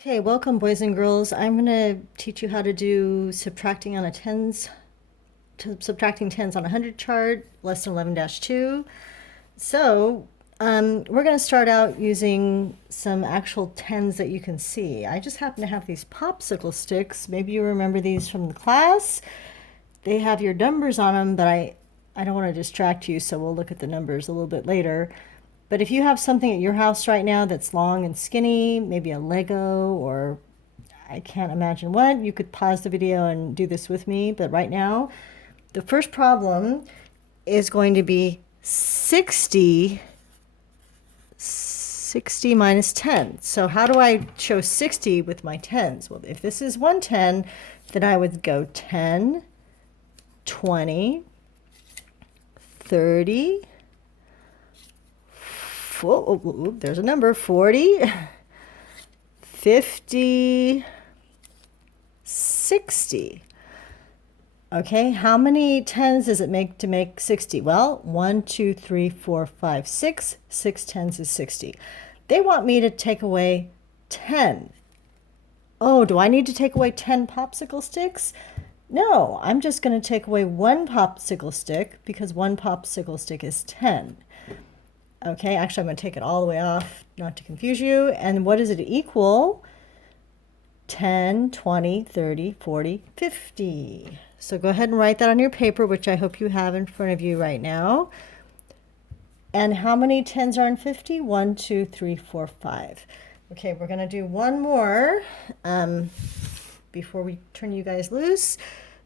Okay, welcome boys and girls. I'm going to teach you how to do subtracting on a subtracting tens on a 100 chart, lesson 11-2. So we're going to start out using some actual tens that you can see. I just happen to have these popsicle sticks. Maybe you remember these from the class. They have your numbers on them, but I don't want to distract you, so we'll look at the numbers a little bit later. But if you have something at your house right now that's long and skinny, maybe a Lego or I can't imagine what, you could pause the video and do this with me. But right now, the first problem is going to be 60 minus 10. So how do I show 60 with my tens? Well, if this is 110, then I would go 10, 20, 30, there's a number, 40, 50, 60. Okay, how many tens does it make to make 60? Well, 1, 2, 3, 4, 5, 6. 6 tens is 60. They want me to take away 10. Oh, do I need to take away 10 popsicle sticks? No, I'm just going to take away one popsicle stick because one popsicle stick is 10. Okay, actually I'm going to take it all the way off, not to confuse you. And what does it equal? 10, 20, 30, 40, 50. So go ahead and write that on your paper, which I hope you have in front of you right now. And how many tens are in 50? 1, 2, 3, 4, 5. Okay, we're going to do one more before we turn you guys loose.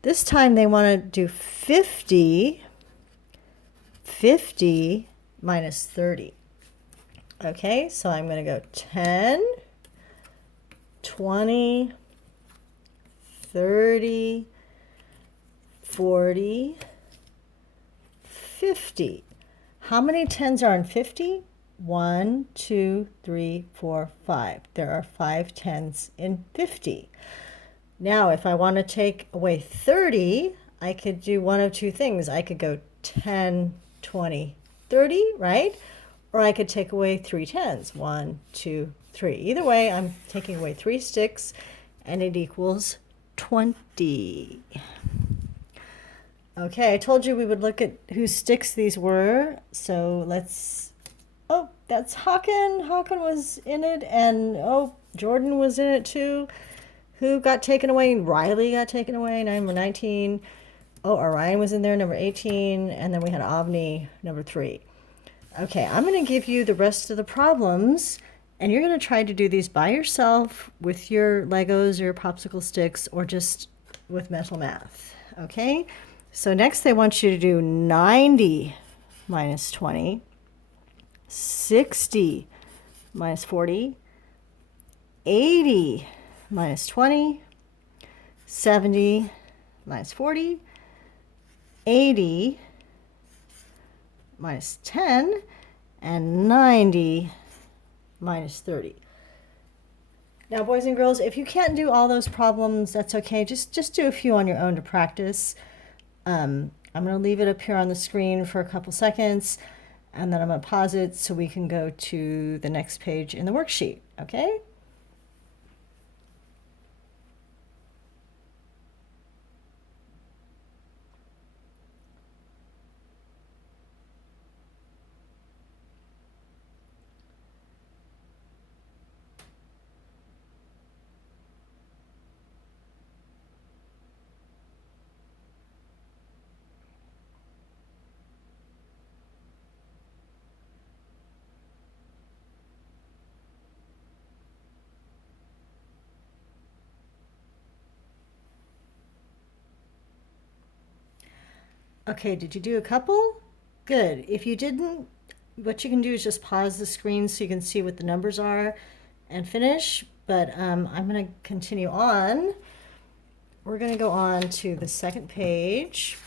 This time they want to do 50 minus 30. Okay, so I'm going to go 10, 20, 30, 40, 50. How many tens are in 50? 1, 2, 3, 4, 5. There are 5 tens in 50. Now, if I want to take away 30, I could do one of two things. I could go 10, 20, 30, right? Or I could take away 3 tens. 1, 2, 3. Either way, I'm taking away 3 sticks, and it equals 20. Okay, I told you we would look at whose sticks these were. So let's... Oh, that's Hawken. Hawken was in it, and oh, Jordan was in it too. Who got taken away? Riley got taken away, number 19. Oh, Orion was in there, number 18. And then we had Avni, number 3. Okay, I'm going to give you the rest of the problems, and you're going to try to do these by yourself with your Legos or your popsicle sticks or just with mental math. Okay, so next they want you to do 90 minus 20, 60 minus 40, 80 minus 20, 70 minus 40, 80 minus 10, and 90 minus 30. Now, boys and girls, if you can't do all those problems, that's okay. Just do a few on your own to practice. I'm going to leave it up here on the screen for a couple seconds, and then I'm going to pause it so we can go to the next page in the worksheet, okay? Okay, did you do a couple? Good. If you didn't, what you can do is just pause the screen so you can see what the numbers are and finish. But I'm going to continue on. We're going to go on to the second page.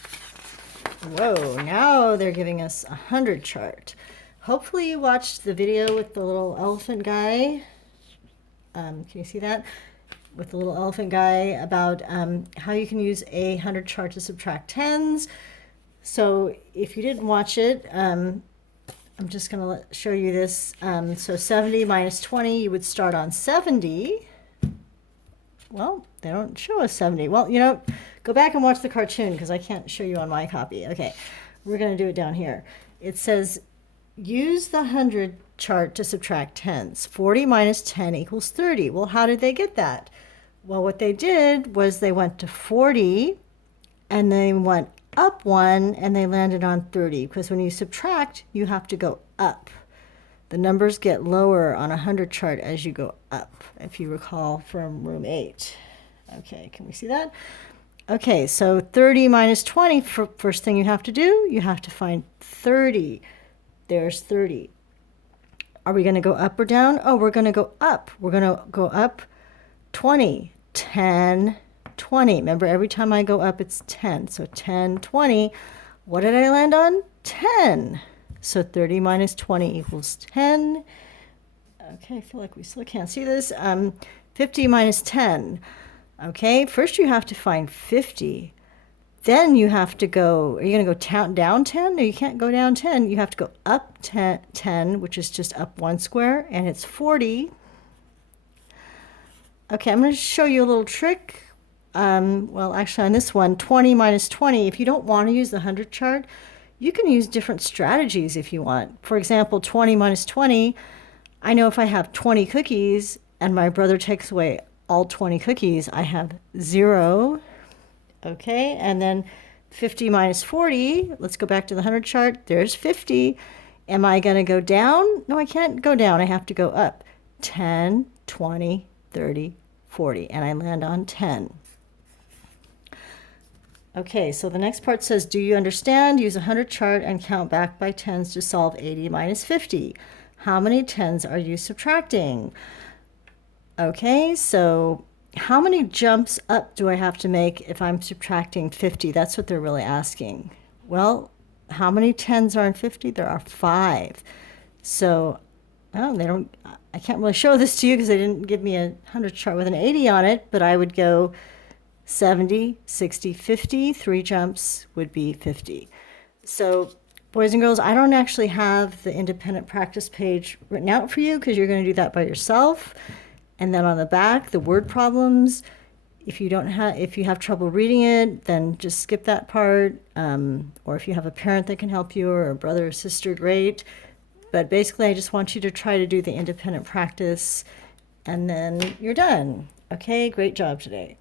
Whoa, now they're giving us a 100 chart. Hopefully you watched the video with the little elephant guy. Can you see that? With the little elephant guy about how you can use a 100 chart to subtract tens. So if you didn't watch it, I'm just going to show you this. So 70 minus 20, you would start on 70. Well, they don't show us 70. Well, go back and watch the cartoon because I can't show you on my copy. Okay, we're going to do it down here. It says use the 100 chart to subtract tens. 40 minus 10 equals 30. Well, how did they get that? Well, what they did was they went to 40 and they went up 1 and they landed on 30, because when you subtract, you have to go up. The numbers get lower on a 100 chart as you go up, if you recall from room 8. Okay, can we see that? Okay, so 30 minus 20, first thing you have to do, you have to find 30. There's 30. Are we going to go up or down? Oh, we're going to go up. We're going to go up 20, 10, 20. Remember, every time I go up, it's 10. So 10, 20. What did I land on? 10. So 30 minus 20 equals 10. Okay, I feel like we still can't see this. 50 minus 10. Okay, first you have to find 50. Then you have to go, are you going to go down 10? No, you can't go down 10. You have to go up 10, which is just up 1 square, and it's 40. Okay, I'm going to show you a little trick. Well, actually on this one, 20 minus 20, if you don't want to use the 100 chart, you can use different strategies if you want. For example, 20 minus 20, I know if I have 20 cookies and my brother takes away all 20 cookies, I have 0. Okay, and then 50 minus 40, let's go back to the 100 chart, there's 50. Am I going to go down? No, I can't go down, I have to go up. 10, 20, 30, 40, and I land on 10. Okay, so the next part says, do you understand? Use a 100 chart and count back by tens to solve 80 minus 50. How many tens are you subtracting? Okay, so how many jumps up do I have to make if I'm subtracting 50? That's what they're really asking. Well, how many tens are in 50? There are 5. So, I can't really show this to you because they didn't give me a 100 chart with an 80 on it, but I would go 70, 60, 50, 3 jumps would be 50. So, boys and girls, I don't actually have the independent practice page written out for you because you're going to do that by yourself. And then on the back, the word problems. If you have trouble reading it, then just skip that part. Or if you have a parent that can help you, or a brother or sister, great. But basically, I just want you to try to do the independent practice, and then you're done. Okay, great job today.